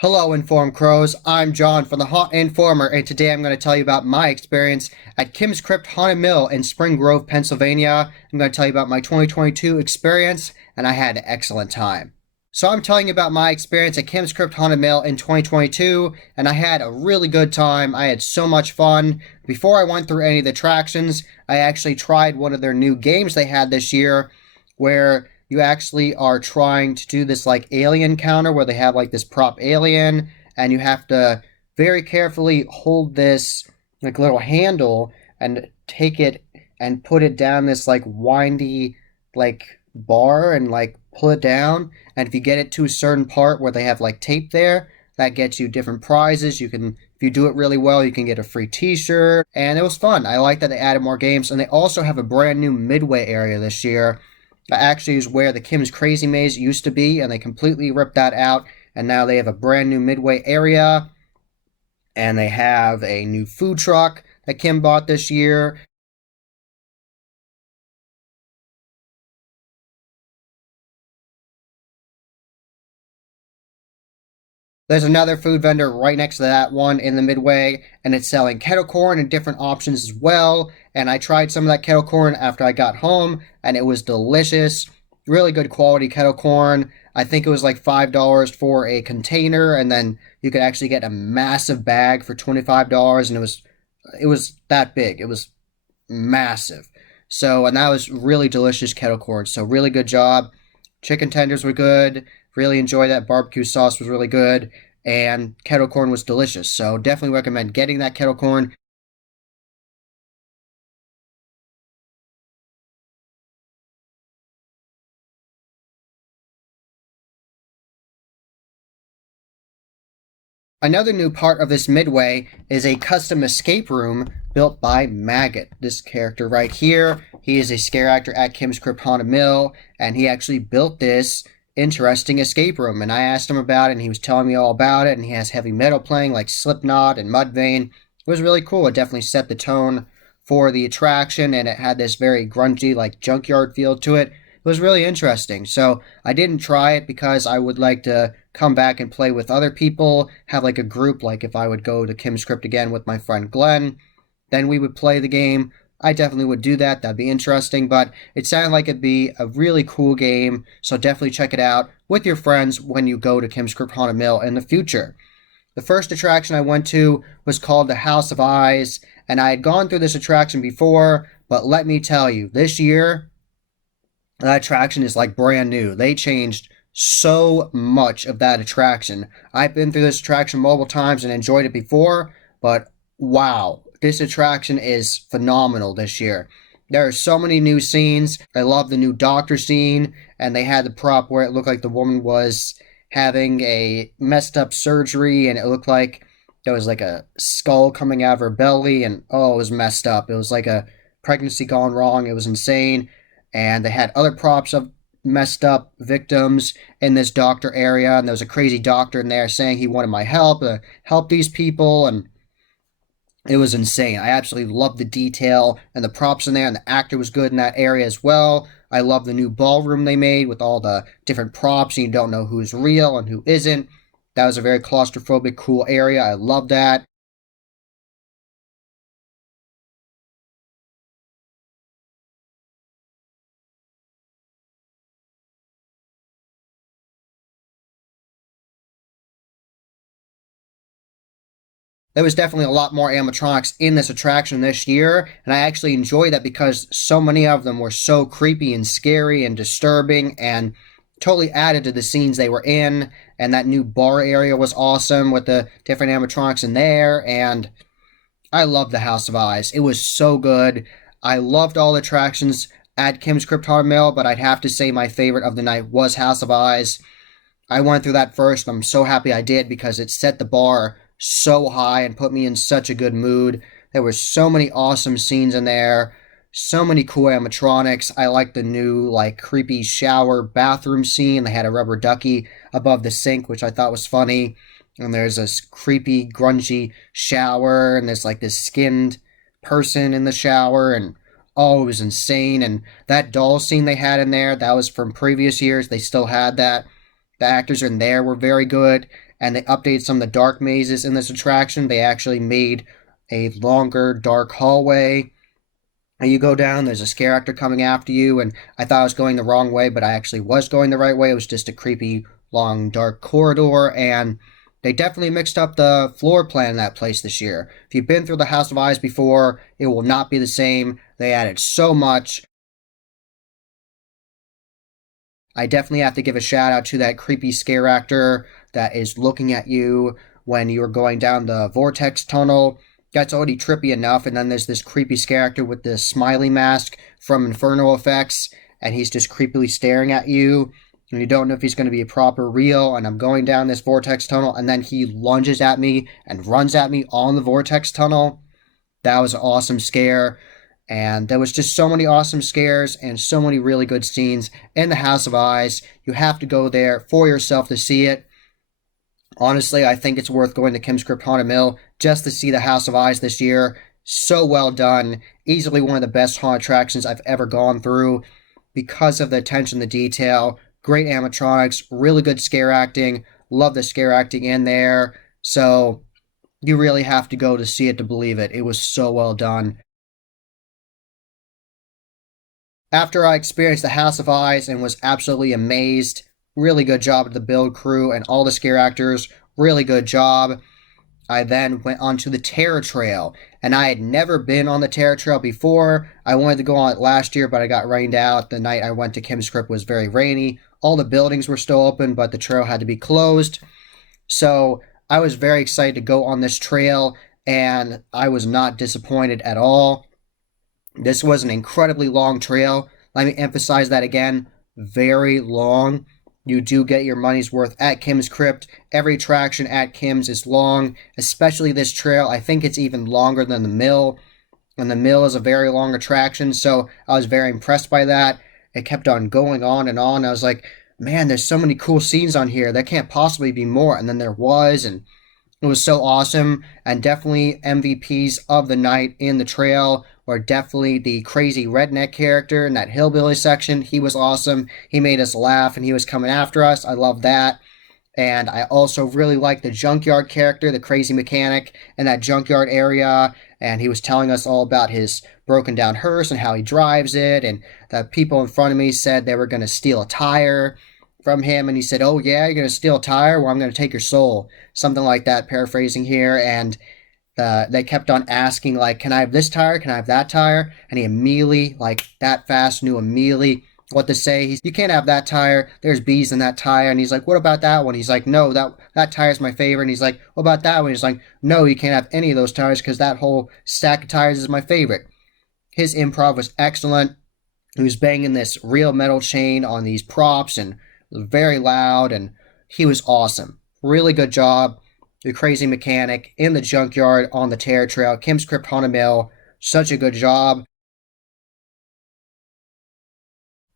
Hello, Informed Crows. I'm John from the Haunt Informer, and today I'm going to tell you about my experience at Kim's Krypt Haunted Mill in Spring Grove, Pennsylvania. I'm going to tell you about my 2022 experience, and I had an excellent time. So I'm telling you about my experience at Kim's Krypt Haunted Mill in 2022, and I had a really good time. I had so much fun. Before I went through any of the attractions, I actually tried one of their new games they had this year, where you actually are trying to do this like alien counter where they have like this prop alien, and you have to very carefully hold this like little handle and take it and put it down this like windy like bar and like pull it down. And if you get it to a certain part where they have like tape there, that gets you different prizes. You can, if you do it really well, you can get a free t-shirt. And it was fun. I like that they added more games, and they also have a brand new Midway area this year. That actually is where the Kim's Crazy Maze used to be, and they completely ripped that out, and now they have a brand new Midway area, and they have a new food truck that Kim bought this year. There's another food vendor right next to that one in the Midway, and it's selling kettle corn and different options as well. And I tried some of that kettle corn after I got home, and it was delicious. Really good quality kettle corn. I think it was like $5 for a container, and then you could actually get a massive bag for $25, and it was that big. It was massive. So, and that was really delicious kettle corn. So, really good job. Chicken tenders were good. Really enjoyed that. Barbecue sauce was really good. And kettle corn was delicious. So, definitely recommend getting that kettle corn. Another new part of this Midway is a custom escape room built by Maggot. This character right here, he is a scare actor at Kim's Krypt Haunted Mill, and he actually built this interesting escape room. And I asked him about it, and he was telling me all about it, and he has heavy metal playing like Slipknot and Mudvayne. It was really cool. It definitely set the tone for the attraction, and it had this very grungy, like junkyard feel to it. It was really interesting. So I didn't try it because I would like to come back and play with other people, have like a group, like if I would go to Kim's Krypt again with my friend Glenn, then we would play the game. I definitely would do that. That'd be interesting, but it sounded like it'd be a really cool game, so definitely check it out with your friends when you go to Kim's Krypt Haunted Mill in the future. The first attraction I went to was called the House of Eyes, and I had gone through this attraction before, but let me tell you, this year, that attraction is like brand new. They changed so much of that attraction. I've been through this attraction multiple times and enjoyed it before, but wow, this attraction is phenomenal this year. There are so many new scenes. I love the new doctor scene, and they had the prop where it looked like the woman was having a messed up surgery, and it looked like there was like a skull coming out of her belly, and oh, it was messed up. It was like a pregnancy gone wrong. It was insane. And they had other props of messed up victims in this doctor area, and there was a crazy doctor in there saying he wanted my help to help these people, and it was insane. I absolutely loved the detail and the props in there, and the actor was good in that area as well. I love the new ballroom they made with all the different props, and you don't know who's real and who isn't. That was a very claustrophobic, cool area. I love that. There was definitely a lot more animatronics in this attraction this year, and I actually enjoyed that because so many of them were so creepy and scary and disturbing and totally added to the scenes they were in. And that new bar area was awesome with the different animatronics in there, and I loved the House of Eyes. It was so good. I loved all the attractions at Kim's Krypt Haunted Mill, but I'd have to say my favorite of the night was House of Eyes. I went through that first. I'm so happy I did because it set the bar so high and put me in such a good mood. There were so many awesome scenes in there, so many cool animatronics. I like the new like creepy shower bathroom scene. They had a rubber ducky above the sink, which I thought was funny. And there's this creepy, grungy shower, and there's like this skinned person in the shower, and oh, it was insane. And that doll scene they had in there, that was from previous years. They still had that. The actors in there were very good. and they updated some of the dark mazes in this attraction. They actually made a longer dark hallway. And you go down, there's a scare actor coming after you, and I thought I was going the wrong way, but I actually was going the right way. It was just a creepy, long, dark corridor, and they definitely mixed up the floor plan in that place this year. If you've been through the House of Eyes before, it will not be the same. They added so much. I definitely have to give a shout out to that creepy scare actor that is looking at you when you're going down the vortex tunnel. That's already trippy enough, and then there's this creepy scare actor with the smiley mask from Infernal Effects, and he's just creepily staring at you, and you don't know if he's going to be a proper real, and I'm going down this vortex tunnel, and then he lunges at me and runs at me on the vortex tunnel. That was an awesome scare. And there was just so many awesome scares and so many really good scenes in the House of Eyes. You have to go there for yourself to see it. Honestly, I think it's worth going to Kim's Krypt Haunted Mill just to see the House of Eyes this year. So well done. Easily one of the best haunt attractions I've ever gone through because of the attention to detail. Great animatronics, really good scare acting. Love the scare acting in there. So you really have to go to see it to believe it. It was so well done. After I experienced the House of Eyes and was absolutely amazed, really good job of the build crew and all the scare actors, really good job. I then went onto the Terror Trail, and I had never been on the Terror Trail before. I wanted to go on it last year, but I got rained out. The night I went to Kim's Krypt was very rainy. All the buildings were still open, but the trail had to be closed. So I was very excited to go on this trail, and I was not disappointed at all. This was an incredibly long trail. Let me emphasize that again. Very long. You do get your money's worth at Kim's Krypt. Every attraction at Kim's is long, especially this trail. I think it's even longer than the Mill. And the Mill is a very long attraction, so I was very impressed by that. It kept on going on and on. I was like, man, there's so many cool scenes on here. There can't possibly be more. And then there was, and it was so awesome. And definitely MVPs of the night in the trail were definitely the crazy redneck character in that hillbilly section. He was awesome. He made us laugh, and he was coming after us. I love that. And I also really liked the junkyard character, the crazy mechanic in that junkyard area. And he was telling us all about his broken down hearse and how he drives it. And the people in front of me said they were going to steal a tire from him. And he said, oh, yeah, you're going to steal a tire? Well, I'm going to take your soul. Something like that, paraphrasing here. And they kept on asking, like, can I have this tire? Can I have that tire? And he immediately, like, that fast, knew immediately what to say. You can't have that tire. There's bees in that tire. And he's like, what about that one? He's like, no, that tire's my favorite. And he's like, what about that one? He's like, no, you can't have any of those tires because that whole stack of tires is my favorite. His improv was excellent. He was banging this real metal chain on these props and it was very loud. And he was awesome. Really good job. The crazy mechanic in the junkyard on the Terror Trail, Kim's Krypt Haunted Mill, such a good job.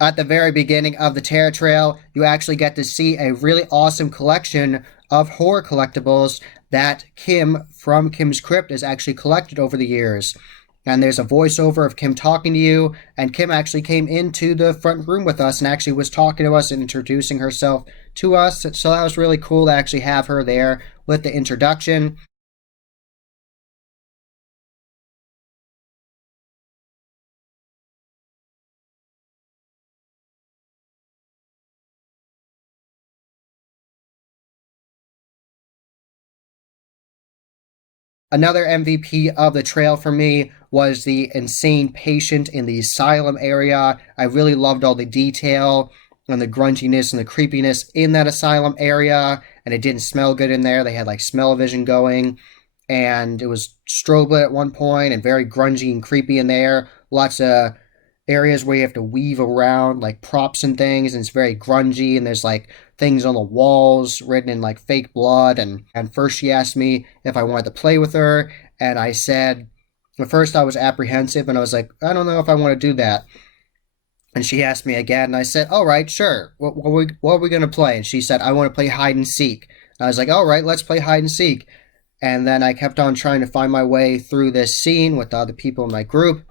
At the very beginning of the Terror Trail, you actually get to see a really awesome collection of horror collectibles that Kim from Kim's Krypt has actually collected over the years. And there's a voiceover of Kim talking to you, and Kim actually came into the front room with us and actually was talking to us and introducing herself to us. So that was really cool to actually have her there with the introduction. Another MVP of the trail for me was the insane patient in the asylum area. I really loved all the detail and the grunginess and the creepiness in that asylum area, and it didn't smell good in there. They had like smell-o-vision going, and it was strobe lit at one point and very grungy and creepy in there. Lots of areas where you have to weave around like props and things, and it's very grungy, and there's like things on the walls written in like fake blood. And first she asked me if I wanted to play with her, and I said, at first I was apprehensive and I was like, I don't know if I want to do that. And she asked me again, and I said, all right, sure. What are we going to play? And she said, I want to play hide and seek. And I was like, all right, let's play hide and seek. And then I kept on trying to find my way through this scene with the other people in my group.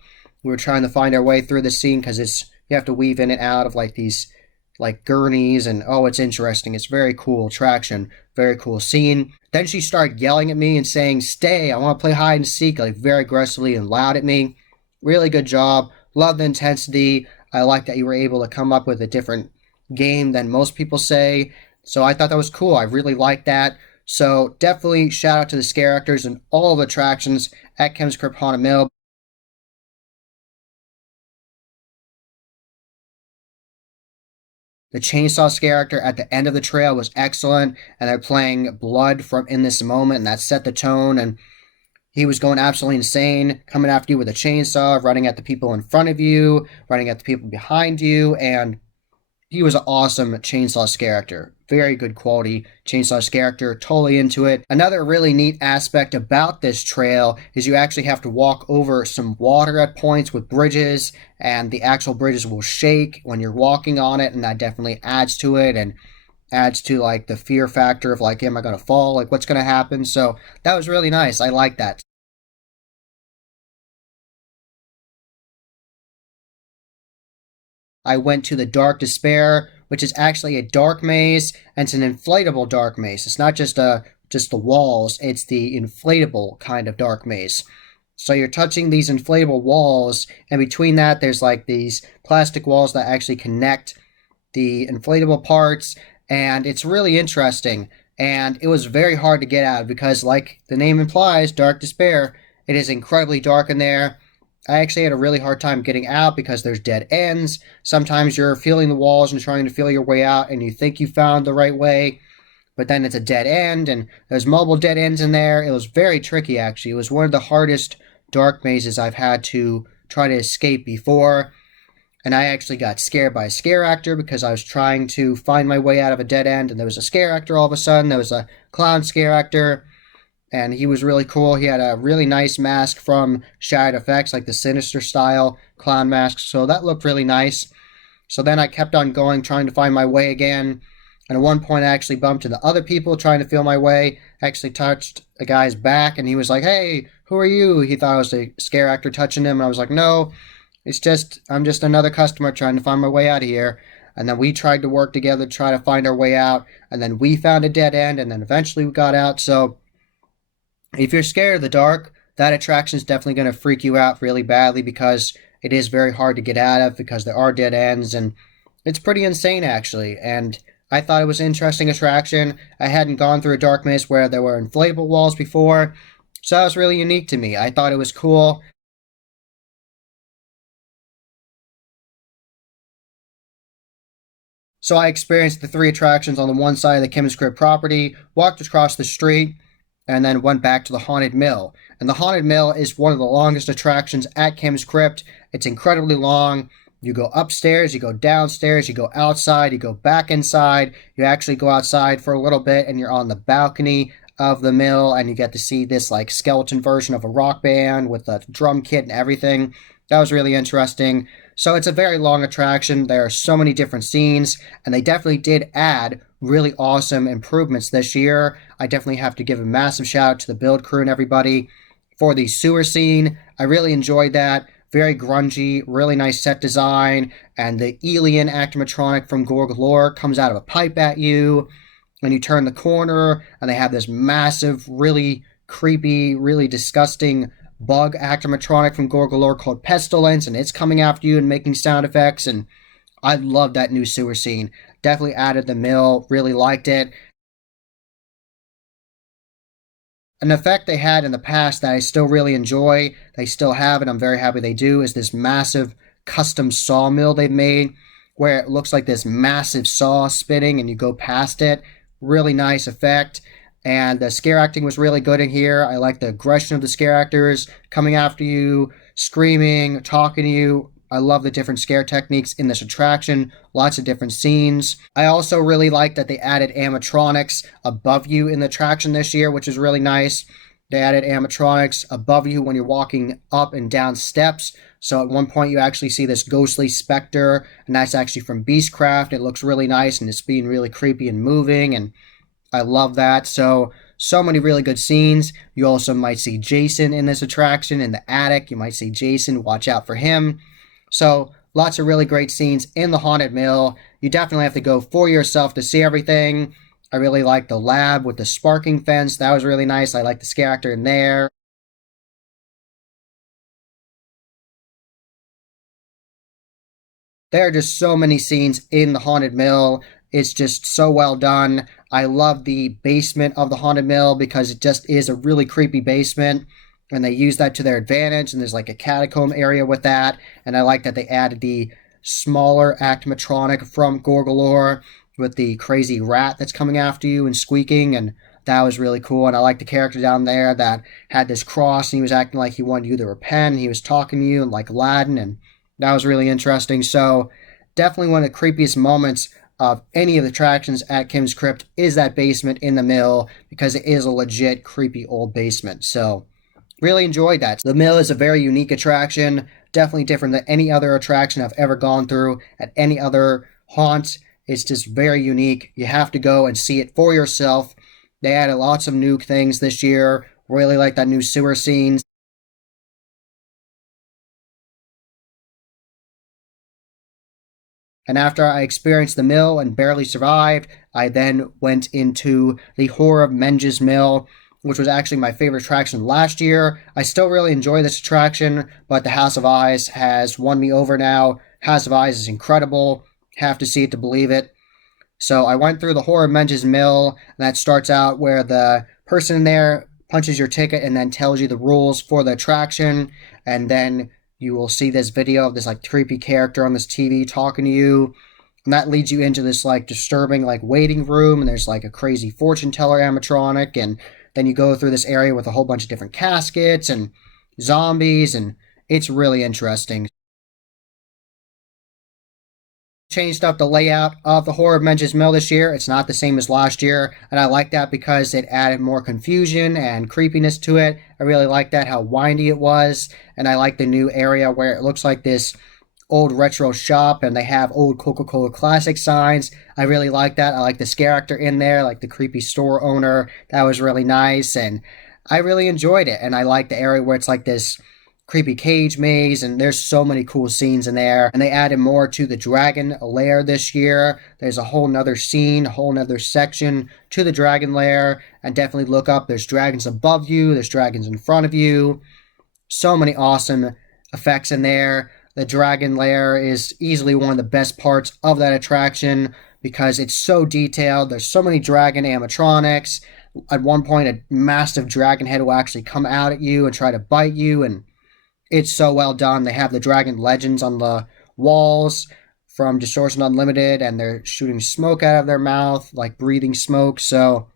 We were trying to find our way through the scene because you have to weave in and out of like these like gurneys, and oh, it's interesting. It's very cool attraction, very cool scene. Then she started yelling at me and saying, "Stay, I want to play hide and seek," like very aggressively and loud at me. Really good job. Love the intensity. I like that you were able to come up with a different game than most people say. So I thought that was cool. I really liked that. So definitely shout out to the scare actors and all of the attractions at Kim's Krypt Haunted Mill. The chainsaw scare actor at the end of the trail was excellent, and they're playing blood from In This Moment, and that set the tone. And he was going absolutely insane, coming after you with a chainsaw, running at the people in front of you, running at the people behind you, and he was an awesome chainsaw scare actor. Very good quality chainsaw scare actor. Totally into it. Another really neat aspect about this trail is you actually have to walk over some water at points with bridges, and the actual bridges will shake when you're walking on it, and that definitely adds to it and adds to like the fear factor of like, am I going to fall? Like, what's going to happen? So that was really nice. I like that. I went to the Dark Despair, which is actually a dark maze, and it's an inflatable dark maze. It's not just the walls; it's the inflatable kind of dark maze. So you're touching these inflatable walls, and between that, there's like these plastic walls that actually connect the inflatable parts, and it's really interesting. And it was very hard to get out of because, like the name implies, Dark Despair, it is incredibly dark in there. I actually had a really hard time getting out because there's dead ends. Sometimes you're feeling the walls and trying to feel your way out, and you think you found the right way, but then it's a dead end, and there's multiple dead ends in there. It was very tricky, actually. It was one of the hardest dark mazes I've had to try to escape before. And I actually got scared by a scare actor because I was trying to find my way out of a dead end, and there was a scare actor all of a sudden. There was a clown scare actor, and he was really cool. He had a really nice mask from Shadowed Effects, like the Sinister style clown mask, so that looked really nice. So then I kept on going, trying to find my way again. And at one point, I actually bumped into other people trying to feel my way. I actually touched a guy's back, and he was like, "Hey, who are you?" He thought I was a scare actor touching him, and I was like, "No, I'm just another customer trying to find my way out of here." And then we tried to work together to try to find our way out, and then we found a dead end, and then eventually we got out. So if you're scared of the dark, that attraction is definitely going to freak you out really badly because it is very hard to get out of because there are dead ends, and it's pretty insane actually. And I thought it was an interesting attraction. I hadn't gone through a dark maze where there were inflatable walls before, so that was really unique to me. I thought it was cool. So I experienced the three attractions on the one side of the Kim's Krypt property, walked across the street, and then went back to the Haunted Mill. And the Haunted Mill is one of the longest attractions at Kim's Krypt. It's incredibly long. You go upstairs, you go downstairs, you go outside, you go back inside. You actually go outside for a little bit, and you're on the balcony of the mill, and you get to see this like skeleton version of a rock band with a drum kit and everything. That was really interesting. So it's a very long attraction. There are so many different scenes, and they definitely did add really awesome improvements this year. I definitely have to give a massive shout out to the build crew and everybody for the sewer scene. I really enjoyed that. Very grungy, really nice set design, and the alien animatronic from Gorgalore comes out of a pipe at you, and you turn the corner, and they have this massive, really creepy, really disgusting bug animatronic from Gorgalore called Pestilence, and it's coming after you and making sound effects, and I love that new sewer scene. Definitely added the mill, really liked it. An effect they had in the past that I still really enjoy, they still have, and I'm very happy they do, is this massive custom sawmill they've made where it looks like this massive saw spinning and you go past it. Really nice effect. And the scare acting was really good in here. I like the aggression of the scare actors coming after you, screaming, talking to you. I love the different scare techniques in this attraction, lots of different scenes. I also really like that they added animatronics above you in the attraction this year, which is really nice. They added animatronics above you when you're walking up and down steps. So at one point you actually see this ghostly specter, and that's actually from Beastcraft. It looks really nice, and it's being really creepy and moving, and I love that. So many really good scenes. You also might see Jason in this attraction in the attic. You might see Jason. Watch out for him. So lots of really great scenes in the Haunted Mill. you definitely have to go for yourself to see everything. I really like the lab with the sparking fence. That was really nice. I like the scare actor in there. There are just so many scenes in the Haunted Mill. It's just so well done. I love the basement of the Haunted Mill because it just is a really creepy basement. And they use that to their advantage. And there's like a catacomb area with that. And I like that they added the smaller actimatronic from Gorgolore with the crazy rat that's coming after you and squeaking. And that was really cool. And I like the character down there that had this cross and he was acting like he wanted you to repent. He was talking to you and like Aladdin. And that was really interesting. So, definitely one of the creepiest moments of any of the attractions at Kim's Crypt is that basement in the mill because it is a legit creepy old basement. So, really enjoyed that. The mill is a very unique attraction, definitely different than any other attraction I've ever gone through at any other haunt. It's just very unique. You have to go and see it for yourself. They added lots of new things this year. Really like that new sewer scenes. And after I experienced the mill and barely survived, I then went into the horror of Menges Mill, which was actually my favorite attraction last year. I still really enjoy this attraction, but the House of Eyes has won me over now. House of Eyes is incredible. Have to see it to believe it. So I went through the horror of Menges Mill, and that starts out where the person in there punches your ticket and then tells you the rules for the attraction, and then you will see this video of this like creepy character on this TV talking to you, and that leads you into this like disturbing like waiting room, and there's like a crazy fortune teller animatronic, and then you go through this area with a whole bunch of different caskets and zombies, and it's really interesting. Changed up the layout of the Horror of Menges Mill this year. It's not the same as last year, and I like that because it added more confusion and creepiness to it. I really like that, how windy it was, and I like the new area where it looks like this old retro shop and they have old Coca-Cola Classic signs. I really like that. I like the scare actor in there, like the creepy store owner. That was really nice, and I really enjoyed it. And I like the area where it's like this creepy cage maze, and there's so many cool scenes in there. And they added more to the dragon lair this year. There's a whole nother scene, a whole nother section to the dragon lair, and definitely look up. There's dragons above you, there's dragons in front of you. So many awesome effects in there. The dragon lair is easily one of the best parts of that attraction because it's so detailed. There's so many dragon animatronics. At one point, a massive dragon head will actually come out at you and try to bite you, and it's so well done. They have the dragon legends on the walls from Distortion Unlimited, and they're shooting smoke out of their mouth, like breathing smoke. So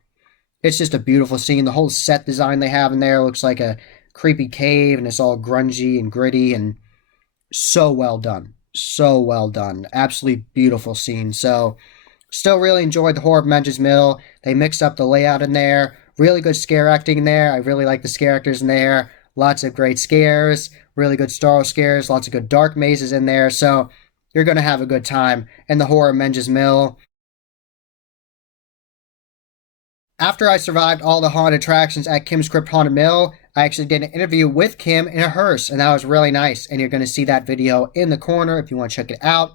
it's just a beautiful scene. The whole set design they have in there looks like a creepy cave, and it's all grungy and gritty, and so well done. So well done. Absolutely beautiful scene. So still really enjoyed the Horror of Menges Mill. They mixed up the layout in there. Really good scare acting in there. I really like the scare actors in there. Lots of great scares. Really good Star scares. Lots of good dark mazes in there. So you're going to have a good time in the Horror of Menges Mill. After I survived all the haunted attractions at Kim's Crypt Haunted Mill, I actually did an interview with Kim in a hearse, and that was really nice. And you're going to see that video in the corner if you want to check it out.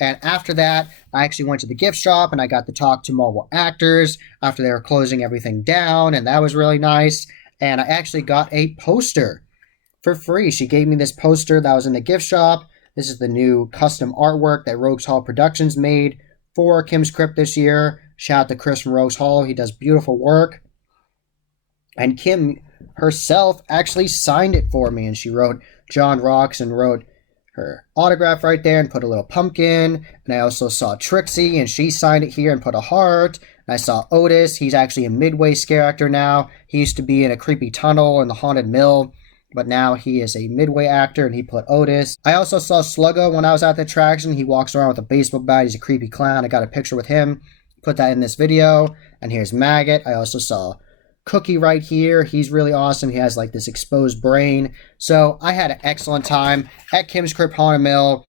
And after that, I actually went to the gift shop and I got to talk to multiple actors after they were closing everything down, and that was really nice. And I actually got a poster for free. She gave me this poster that was in the gift shop. This is the new custom artwork that Rogues Hall Productions made for Kim's Crypt this year. Shout out to Chris from Rogues Hall. He does beautiful work. And Kim herself actually signed it for me, and she wrote John Rocks and wrote her autograph right there and put a little pumpkin. And I also saw Trixie, and she signed it here and put a heart. And I saw Otis. He's actually a Midway scare actor now. He used to be in a creepy tunnel in the Haunted Mill, but now he is a Midway actor, and he put Otis. I also saw Sluggo when I was at the attraction. He walks around with a baseball bat. He's a creepy clown. I got a picture with him. Put that in this video. And here's Maggot. I also saw Cookie right here. He's really awesome. He has like this exposed brain. So I had an excellent time at Kim's Crypt Haunted Mill.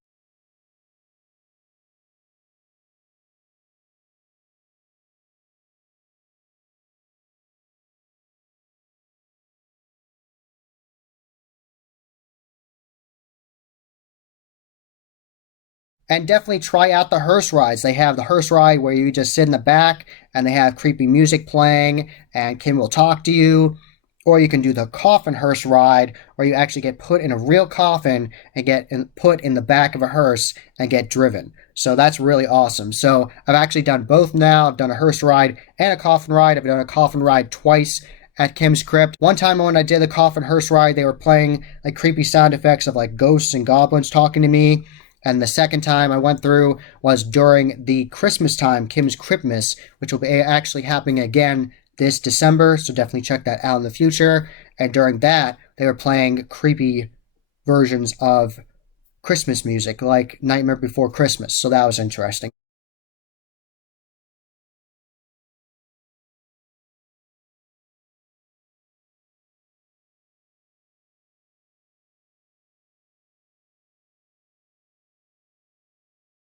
And definitely try out the Hearse Rides. They have the Hearse Ride where you just sit in the back and they have creepy music playing and Kim will talk to you. Or you can do the coffin hearse ride, where you actually get put in a real coffin and get put in the back of a hearse and get driven. So that's really awesome. So I've actually done both now. I've done a hearse ride and a coffin ride. I've done a coffin ride twice at Kim's Krypt. One time when I did the coffin hearse ride, they were playing like creepy sound effects of like ghosts and goblins talking to me. And the second time I went through was during the Christmas time, Kim's Kryptmas, which will be actually happening again this December, so definitely check that out in the future. And during that, they were playing creepy versions of Christmas music, like Nightmare Before Christmas, so that was interesting.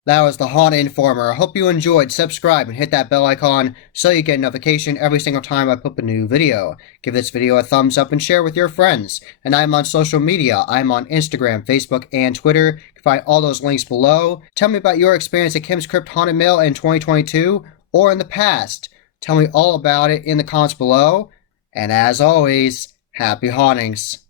That was the Haunted Informer. I hope you enjoyed. Subscribe and hit that bell icon so you get a notification every single time I put up a new video. Give this video a thumbs up and share with your friends. And I'm on social media. I'm on Instagram, Facebook, and Twitter. You can find all those links below. Tell me about your experience at Kim's Krypt Haunted Mill in 2022 or in the past. Tell me all about it in the comments below. And as always, happy hauntings.